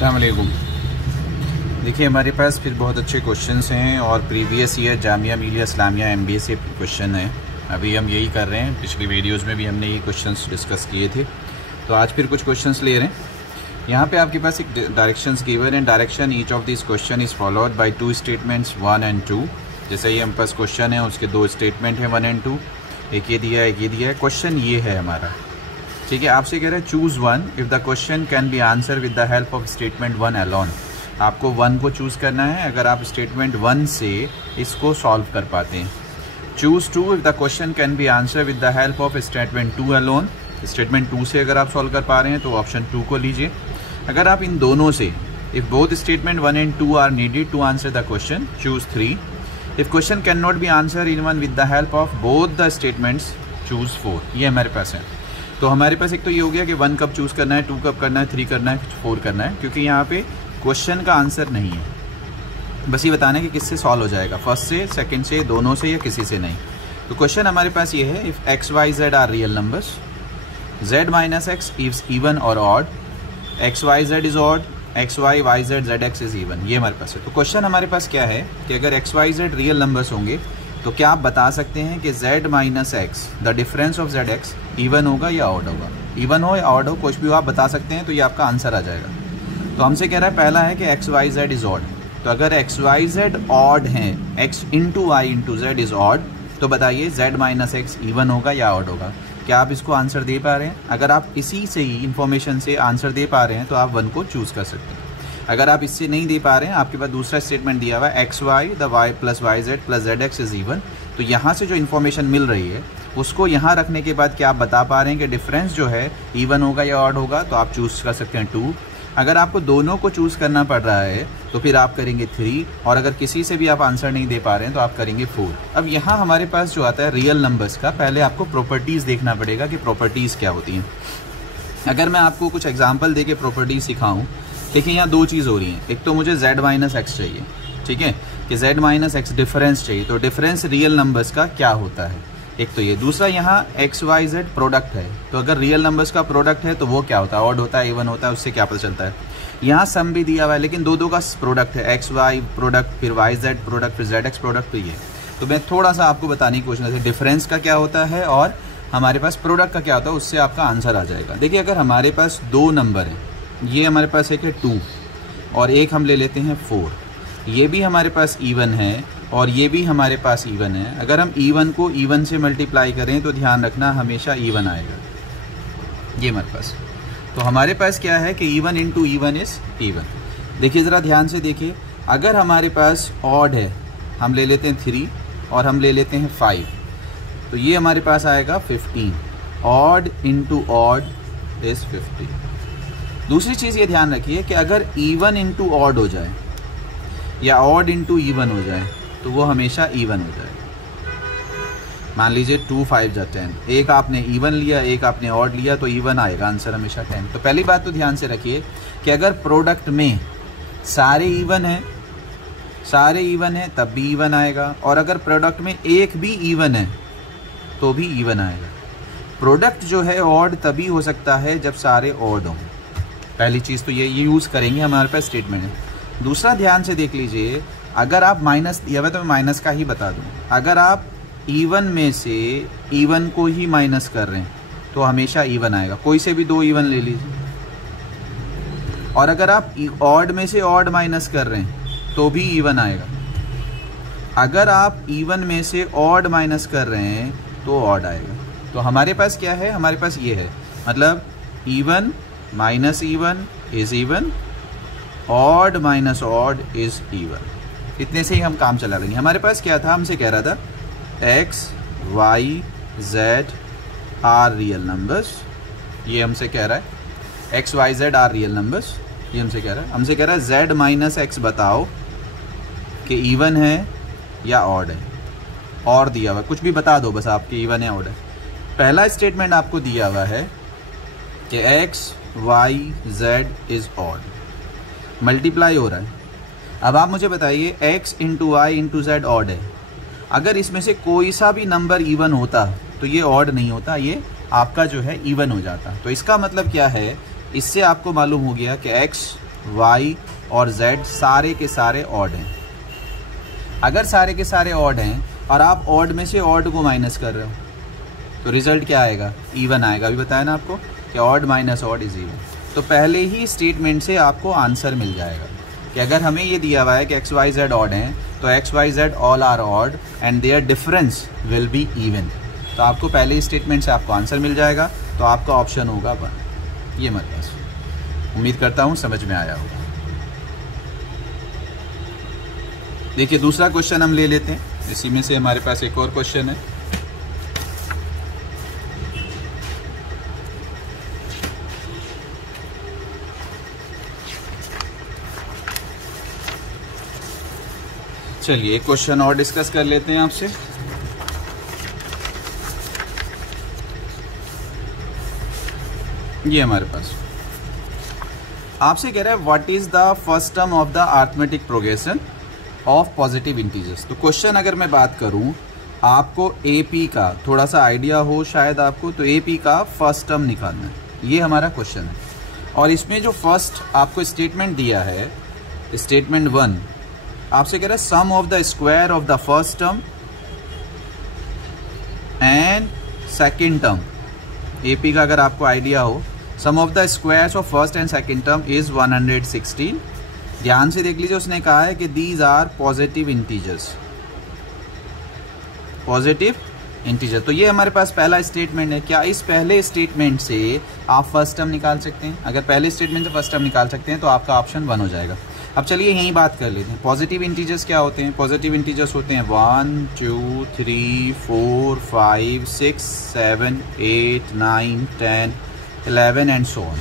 अस्सलाम वालेकुम। देखिए हमारे पास फिर बहुत अच्छे क्वेश्चंस हैं और previous year Jamia Millia Islamia MBA से क्वेश्चन हैं। अभी हम यही कर रहे हैं, पिछली वीडियोस में भी हमने ये क्वेश्चंस डिस्कस किए थे, तो आज फिर कुछ क्वेश्चंस ले रहे हैं। यहाँ पे आपके पास एक डायरेक्शंस गिवन है। Direction each of this question is followed by two statements 1 and 2। जैसे ये हम पास क्वेश्चन है, उसके दो स्टेटमेंट हैं 1 and 2, एक ये दिया है एक ये दिया है। क्वेश्चन ये है हमारा, ठीक है। आपसे कह रहा है choose one if the question can be answer with the help of statement 1 alone। आपको 1 को चूज़ करना है अगर आप स्टेटमेंट 1 से इसको सॉल्व कर पाते हैं। Choose 2 if the question can be answer with the help of statement 2 alone। Statement 2 से अगर आप सॉल्व कर पा रहे हैं तो ऑप्शन 2 को लीजिए। अगर आप इन दोनों से if both statement 1 and 2 are needed to answer the question, choose 3। If question can not be answer even with the help of both the statements, choose 4। ये हमारे पास है। तो हमारे पास एक तो ये हो गया कि 1 कब चूज़ करना है, 2 कब करना है, 3 करना है, 4 करना है, क्योंकि यहाँ पे क्वेश्चन का आंसर नहीं है, बस ये बताना है कि किससे सॉल्व हो जाएगा, फर्स्ट से, सेकंड से, दोनों से या किसी से नहीं। तो क्वेश्चन हमारे पास ये है, if x, y, z are real numbers, z minus x is even और odd, x, y, z is odd, x, y, y, z, z x is even. ये हमारे पास है। तो क्वेश्चन हमारे पास क्या है कि अगर x, y, z real numbers होंगे तो क्या आप बता सकते हैं कि z minus x the difference of z x even होगा या ऑड होगा। इवन हो या ऑड हो, कुछ भी आप बता सकते हैं, तो ये आपका आंसर आ जाएगा। तो हमसे कह रहा है पहला है कि x, y, z is odd. तो अगर x, y, z ऑड हैं, x into y into z is odd, तो बताइए z माइनस एक्स इवन होगा या ऑड होगा। क्या आप इसको आंसर दे पा रहे हैं? अगर आप इसी से ही इन्फॉर्मेशन से आंसर दे पा रहे हैं तो आप 1 को चूज़ कर सकते हैं। अगर आप इससे नहीं दे पा रहे हैं, आपके पास दूसरा स्टेटमेंट दिया हुआ है x y the y plus y z plus z x is even, तो यहाँ से जो इन्फॉर्मेशन मिल रही है उसको यहाँ रखने के बाद क्या आप बता पा रहे हैं कि डिफरेंस जो है इवन होगा या ऑड होगा, तो आप चूज़ कर सकते हैं 2। अगर आपको दोनों को चूज़ करना पड़ रहा है तो फिर आप करेंगे 3, और अगर किसी से भी आप आंसर नहीं दे पा रहे हैं तो आप करेंगे 4। अब यहाँ हमारे पास जो आता है रियल नंबर्स का, पहले आपको प्रॉपर्टीज़ देखना पड़ेगा कि प्रॉपर्टीज़ क्या होती हैं। अगर मैं आपको कुछ एग्जाम्पल दे के प्रॉपर्टीज़ सिखाऊँ, देखिए यहाँ दो चीज़ हो रही हैं। एक तो मुझे z माइनस एक्स चाहिए, ठीक है, कि z माइनस एक्स डिफरेंस चाहिए। तो डिफरेंस रियल नंबर्स का क्या होता है, एक तो ये। दूसरा यहाँ x, y, z प्रोडक्ट है, तो अगर रियल नंबर्स का प्रोडक्ट है तो वो क्या होता है, ऑड होता है, इवन होता है, उससे क्या पता चलता है। यहाँ सम भी दिया हुआ है, लेकिन दो का प्रोडक्ट है, x, y प्रोडक्ट, फिर y, z प्रोडक्ट, फिर z, x प्रोडक्ट। तो ये तो मैं थोड़ा सा आपको बताने की कोशिश करता हूँ डिफरेंस का क्या होता है और हमारे पास प्रोडक्ट का क्या होता है, उससे आपका आंसर आ जाएगा। देखिए अगर हमारे पास 2 नंबर हैं, ये हमारे पास एक है 2 और एक हम ले लेते हैं 4, ये भी हमारे पास इवन है और ये भी हमारे पास इवन है। अगर हम इवन को इवन से मल्टीप्लाई करें तो ध्यान रखना हमेशा इवन आएगा, ये हमारे पास। तो हमारे पास क्या है कि even into even is even. देखिए ज़रा ध्यान से देखिए, अगर हमारे पास ऑड है, हम ले लेते हैं 3 और हम ले लेते हैं 5, तो ये हमारे पास आएगा 15। Odd into odd is 50। दूसरी चीज़ ये ध्यान रखिए कि अगर इवन इंटू ऑड हो जाए या ऑड इंटू इवन हो जाए तो वो हमेशा इवन हो जाए। मान लीजिए 2 5 जा 10, एक आपने इवन लिया एक आपने ऑड लिया, तो इवन आएगा आंसर हमेशा 10। तो पहली बात तो ध्यान से रखिए कि अगर प्रोडक्ट में सारे इवन हैं तब भी इवन आएगा, और अगर प्रोडक्ट में एक भी इवन है तो भी इवन आएगा। प्रोडक्ट जो है ऑड तभी हो सकता है जब सारे ऑड हों। पहली चीज़ तो ये यूज़ करेंगे, हमारे पास स्टेटमेंट है। दूसरा ध्यान से देख लीजिए, अगर आप माइनस दिया हुआ है तो मैं माइनस का ही बता दूँ, अगर आप इवन में से इवन को ही माइनस कर रहे हैं तो हमेशा इवन आएगा। कोई से भी 2 इवन ले लीजिए, और अगर आप ऑड में से ऑड माइनस कर रहे हैं तो भी इवन आएगा। अगर आप इवन में से ऑड माइनस कर रहे हैं तो ऑड आएगा। तो हमारे पास क्या है, हमारे पास ये है, मतलब even minus even is even, odd minus odd is even. इतने से ही हम काम चला लेंगे। हमारे पास क्या था, हमसे कह रहा था x, y, z are real numbers, ये हमसे कह रहा है x, y, z are real numbers, ये हमसे कह रहा है z माइनस एक्स बताओ कि इवन है या ऑड है, और दिया हुआ कुछ भी बता दो बस आपके इवन है ऑड है। पहला स्टेटमेंट आपको दिया हुआ है कि x, y, z is odd, multiply हो रहा है। अब आप मुझे बताइए x into y into z odd है, अगर इसमें से कोई सा भी नंबर इवन होता तो ये ऑड नहीं होता, ये आपका जो है इवन हो जाता। तो इसका मतलब क्या है, इससे आपको मालूम हो गया कि x y और z सारे के सारे ऑड हैं। अगर सारे के सारे ऑड हैं और आप ऑड में से ऑड को माइनस कर रहे हो तो रिजल्ट क्या आएगा? इवन आएगा। अभी बताया ना आपको कि odd minus odd is even. तो पहले ही स्टेटमेंट से आपको आंसर मिल जाएगा कि अगर हमें ये दिया हुआ है कि एक्स वाई जेड ऑड हैं तो x y z all are odd and their difference will be even. तो आपको पहले ही स्टेटमेंट से आपको आंसर मिल जाएगा। तो आपका ऑप्शन होगा 1। ये मतलब उम्मीद करता हूँ समझ में आया होगा। देखिए दूसरा क्वेश्चन हम ले लेते हैं। इसी में से हमारे पास एक और क्वेश्चन है। चलिए एक क्वेश्चन और डिस्कस कर लेते हैं आपसे। ये हमारे पास आपसे कह रहा है what is the first term of the arithmetic progression of positive integers. तो क्वेश्चन अगर मैं बात करूं, आपको एपी का थोड़ा सा आइडिया हो शायद आपको, तो एपी का फर्स्ट टर्म निकालना है। ये हमारा क्वेश्चन है और इसमें जो फर्स्ट आपको स्टेटमेंट दिया है, स्टेटमेंट 1, आपसे कह रहा है sum of the square of the first term and second term. AP का अगर आपको आइडिया हो, sum of the squares of first and second term is 116। ध्यान से देख लीजिए, उसने कहा है कि these are positive integers, positive integer. तो ये हमारे पास पहला स्टेटमेंट है। क्या इस पहले स्टेटमेंट से आप फर्स्ट टर्म निकाल सकते हैं? अगर पहले स्टेटमेंट से फर्स्ट टर्म निकाल सकते हैं तो आपका ऑप्शन 1 हो जाएगा। अब चलिए यही बात कर लेते हैं। पॉजिटिव इंटीजर्स क्या होते हैं? पॉजिटिव इंटीजर्स होते हैं 1 2 3 4 5 6 7 8 9 10 11 एंड सो ऑन।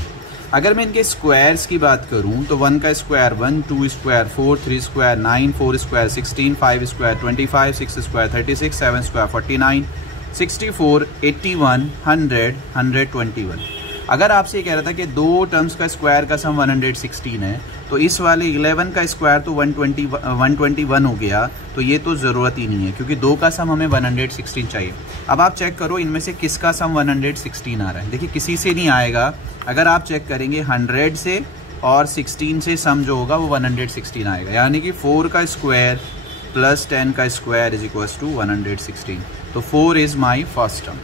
अगर मैं इनके स्क्वायर्स की बात करूं तो 1 का square 1, 2 square 4, 3 square 9, 4 square 16, 5 square 25, 6 square 36, 7 square 49, 64, 81, 100, 121। अगर आपसे ये कह रहा था कि दो टर्म्स का स्क्वायर का सम 116 है, तो इस वाले 11 का स्क्वायर तो 121 हो गया, तो ये तो ज़रूरत ही नहीं है क्योंकि दो का सम हमें 116 चाहिए। अब आप चेक करो इनमें से किसका सम 116 आ रहा है। देखिए किसी से नहीं आएगा। अगर आप चेक करेंगे 100 से और 16 से सम जो होगा वो 116 आएगा, यानी कि 4 का स्क्वायर प्लस 10 का स्क्वायर इज इक्वल टू 116। तो 4 इज़ माई फर्स्ट टर्म।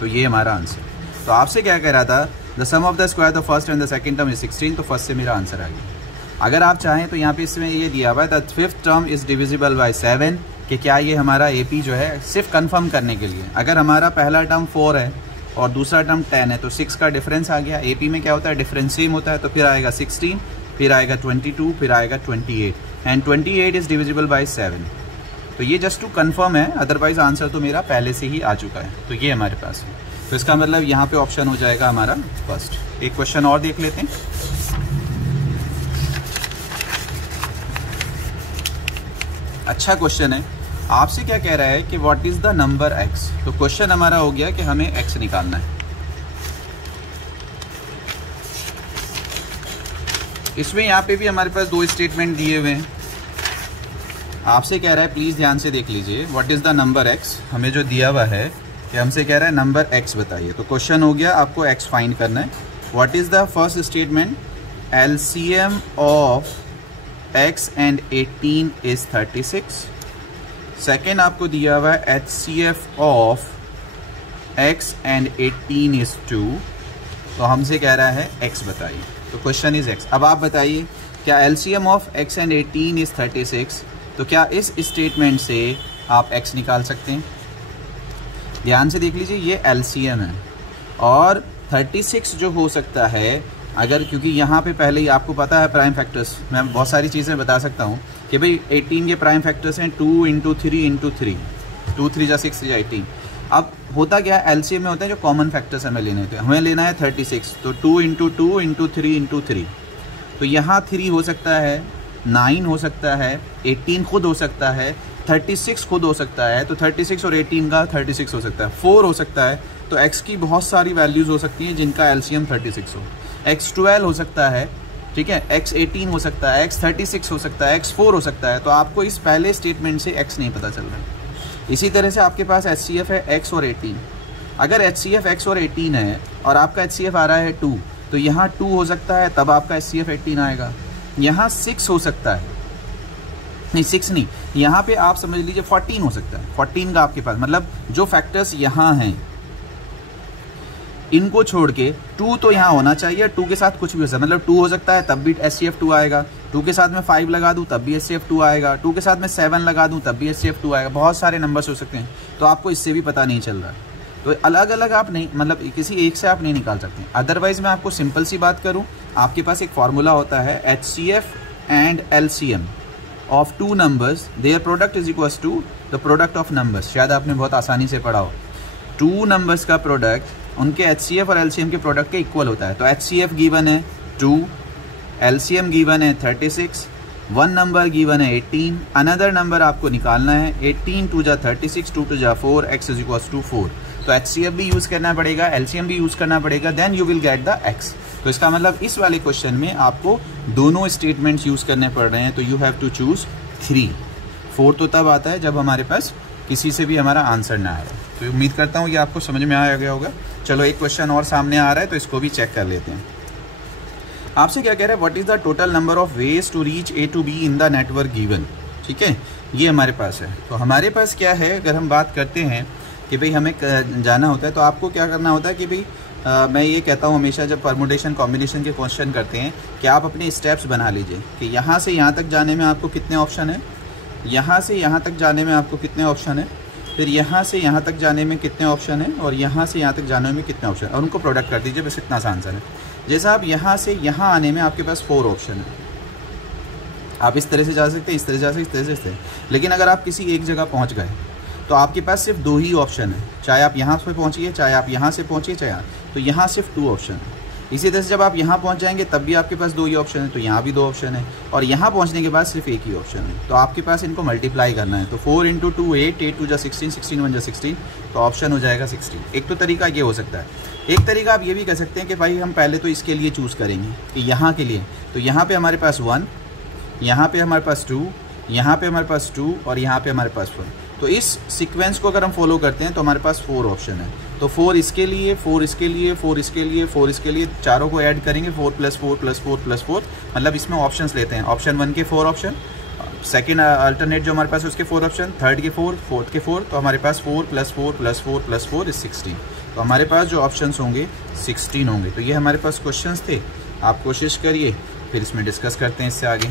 तो ये हमारा आंसर। तो आपसे क्या कह रहा था, the sum of the square the first and the second term is 16। तो फर्स्ट से मेरा आंसर आ गया। अगर आप चाहें तो यहाँ पे इसमें ये दिया हुआ है the fifth term is divisible by 7 कि क्या ये हमारा एपी जो है, सिर्फ कंफर्म करने के लिए। अगर हमारा पहला टर्म 4 है और दूसरा टर्म 10 है तो 6 का डिफरेंस आ गया। एपी में क्या होता है, डिफरेंस सेम होता है। तो फिर आएगा 16, फिर आएगा 22, फिर आएगा 28 एंड 28 इज डिविजिबल बाय 7। तो ये जस्ट टू कंफर्म है, अदरवाइज आंसर तो मेरा पहले से ही आ चुका है। तो ये हमारे पास है। तो इसका मतलब यहाँ पे ऑप्शन हो जाएगा हमारा फर्स्ट। एक क्वेश्चन और देख लेते हैं। अच्छा क्वेश्चन है। आपसे क्या कह रहा है कि what is the number x. तो क्वेश्चन हमारा हो गया कि हमें एक्स निकालना है। इसमें यहाँ पे भी हमारे पास दो स्टेटमेंट दिए हुए हैं। आपसे कह रहा है प्लीज ध्यान से देख लीजिए, what is the number x. हमें जो दिया हुआ है कि हमसे कह रहा है नंबर एक्स बताइए। तो क्वेश्चन हो गया आपको एक्स फाइंड करना है। What is the first statement, LCM of x and 18 is 36। Second आपको दिया हुआ है HCF of x and 18 is 2। तो हमसे कह रहा है एक्स बताइए। तो क्वेश्चन इज एक्स। अब आप बताइए क्या LCM of x and 18 is 36, तो क्या इस स्टेटमेंट से आप एक्स निकाल सकते हैं? ध्यान से देख लीजिए, ये एलसीएम है और 36 जो हो सकता है, अगर क्योंकि यहाँ पे पहले ही आपको पता है प्राइम फैक्टर्स, मैं बहुत सारी चीज़ें बता सकता हूँ कि भाई 18 के प्राइम फैक्टर्स हैं 2 × 3 × 3, 2 3 जा 6 या 18। अब होता क्या है, एलसीएम में होता है जो कॉमन फैक्टर्स हमें लेने थे, हमें लेना है 36। तो 2 × 2 × 3 × 3। तो यहाँ 3 हो सकता है, 9 हो सकता है, 18 खुद हो सकता है, 36 खुद हो सकता है। तो 36 और 18 का 36 हो सकता है, 4 हो सकता है। तो x की बहुत सारी वैल्यूज़ हो सकती हैं जिनका एलसीएम 36 हो। x 12 हो सकता है, ठीक है, x 18 हो सकता है, x 36 हो सकता है, x 4 हो सकता है। तो आपको इस पहले स्टेटमेंट से x नहीं पता चल रहा है। इसी तरह से आपके पास HCF है x और 18। अगर HCF x और 18 है और आपका HCF आ रहा है 2, तो यहाँ 2 हो सकता है, तब आपका HCF 18 आएगा। यहाँ 6 हो सकता है, नहीं 6 नहीं, यहाँ पे आप समझ लीजिए 14 हो सकता है। 14 का आपके पास मतलब जो फैक्टर्स यहाँ हैं इनको छोड़ के 2 तो यहाँ होना चाहिए, 2 के साथ कुछ भी हो सकता है, मतलब 2 हो सकता है तब भी HCF 2 आएगा, 2 के साथ में 5 लगा दूँ तब भी HCF 2 आएगा, 2 के साथ में 7 लगा दूँ तब भी HCF 2 आएगा। बहुत सारे नंबर्स हो सकते हैं, तो आपको इससे भी पता नहीं चल रहा है। तो अलग अलग आप नहीं, मतलब किसी एक से आप नहीं निकाल सकते। अदरवाइज मैं आपको सिंपल सी बात करूँ, आपके पास एक फार्मूला होता है HCF and LCM of 2 numbers, their product is equals to the product of numbers. शायद आपने बहुत आसानी से पढ़ा हो, 2 नंबर्स का प्रोडक्ट उनके HCF और LCM के प्रोडक्ट के इक्वल होता है। तो HCF गिवन है 2, LCM गिवन है 36, 1 नंबर गिवन है 18, अनदर नंबर आपको निकालना है 18 2 जा 36, 2 2 जा 4, x इज इक्वल्स टू 4। तो HCF भी यूज़ करना पड़ेगा, LCM भी यूज़ करना पड़ेगा, then you will get the x। तो इसका मतलब इस वाले क्वेश्चन में आपको दोनों स्टेटमेंट्स यूज़ करने पड़ रहे हैं, तो यू हैव टू चूज़ 3। 4 तो तब आता है जब हमारे पास किसी से भी हमारा आंसर ना आए। तो उम्मीद करता हूँ ये आपको समझ में आ गया होगा। चलो एक क्वेश्चन और सामने आ रहा है, तो इसको भी चेक कर लेते हैं। आपसे क्या कह रहा है, what is the total number of ways to reach A to B in the network given. ठीक है, ये हमारे पास है। तो हमारे पास क्या है, अगर हम बात करते हैं कि भाई हमें जाना होता है, तो आपको क्या करना होता है कि भाई मैं ये कहता हूँ हमेशा जब परमुटेशन कॉम्बिनेशन के क्वेश्चन करते हैं कि आप अपने स्टेप्स बना लीजिए कि यहाँ से यहाँ तक जाने में आपको कितने ऑप्शन है, यहाँ से यहाँ तक जाने में आपको कितने ऑप्शन है, फिर यहाँ से यहाँ तक जाने में कितने ऑप्शन है, और यहाँ से यहाँ तक जाने में कितने ऑप्शन है, और उनको प्रोडक्ट कर दीजिए। बस इतना सा आंसर है। जैसा आप यहाँ से यहाँ आने में आपके पास 4 ऑप्शन है, आप इस तरह से जा सकते हैं, इस तरह से जा सकते हैं, इस तरह से, इस तरह। लेकिन अगर आप किसी एक जगह पहुँच गए तो आपके पास सिर्फ 2 ही ऑप्शन है, चाहे आप यहाँ से पहुँचिए, चाहे आप यहाँ से पहुँचिए, चाहे यहाँ, तो यहाँ सिर्फ 2 ऑप्शन है। इसी तरह से जब आप यहाँ पहुँच जाएंगे तब भी आपके पास 2 ही ऑप्शन है, तो यहाँ भी 2 ऑप्शन है, और यहाँ पहुँचने के बाद सिर्फ 1 ही ऑप्शन है। तो आपके पास इनको मल्टीप्लाई करना है। तो 4 × 2 8, 8 2 जा 16, 16 1 जा 16, तो ऑप्शन हो जाएगा 16। एक तो तरीका ये हो सकता है। एक तरीका आप ये भी कर सकते हैं कि भाई हम पहले तो इसके लिए चूज़ करेंगे कि यहाँ के लिए, तो यहाँ पर हमारे पास 1, यहाँ पर हमारे पास 2, यहाँ पर हमारे पास 2, और यहाँ पर हमारे पास 1। तो इस सीक्वेंस को अगर हम फॉलो करते हैं तो हमारे पास 4 ऑप्शन है। तो 4 इसके लिए, 4 इसके लिए, 4 इसके लिए, 4 इसके लिए, चारों को ऐड करेंगे 4 + 4 + 4 + 4, मतलब इसमें ऑप्शंस लेते हैं। ऑप्शन 1 के 4 ऑप्शन, सेकंड अल्टरनेट जो हमारे पास उसके 4 ऑप्शन, थर्ड के 4, फोर्थ के 4, तो हमारे पास 4 + 4 + 4 + 4 इज 16। तो हमारे पास जो ऑप्शंस होंगे 16 होंगे। तो ये हमारे पास क्वेश्चंस थे। आप कोशिश करिए, फिर इसमें डिस्कस करते हैं इससे आगे।